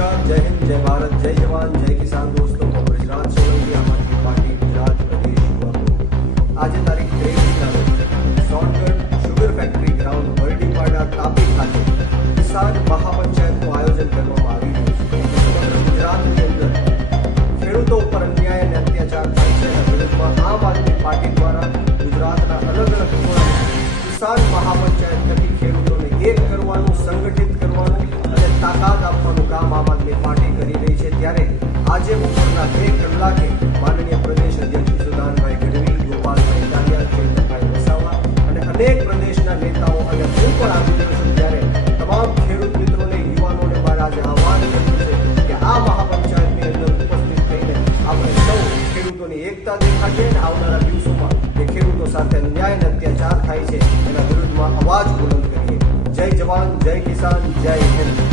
નમસ્કાર જય હિન્દ જય ભારત જય જવાન જય કિસાન દોસ્તો હું સોલંકી આમ આદમી પાર્ટી ગુજરાત પ્રદેશ આજે તારીખ ત્રેવીસના રોજ Songadh sugar factory ground Vardipada Tapi ખાતે કિસાન મહાપંચાયતનું આયોજન કરવામાં આવી રહ્યું છે ગુજરાતની અંદર ખેડૂતો ઉપર અન્યાય અને અત્યાચાર થાય છે એના વિરુદ્ધમાં આમ આદમી પાર્ટી દ્વારા ગુજરાતના અલગ અલગ કિસાન મહાપંચાયત થકી અને અનેક પ્રદેશના નેતાઓ અને હું તમામ ખેડૂત મિત્રોને, યુવાનોને મારે આજે આહવાન કર્યું છે કે આ મહાપંચાયતની થઈને આપણે સૌ ખેડૂતોની એકતા દેખાડીએ આવનારા દિવસોમાં જે ખેડૂતો સાથે અન્યાય અને અત્યાચાર થાય છે એના વિરુદ્ધમાં અવાજ બુલંદ કરીએ. જય જવાન, જય કિસાન, જય હિન્દ.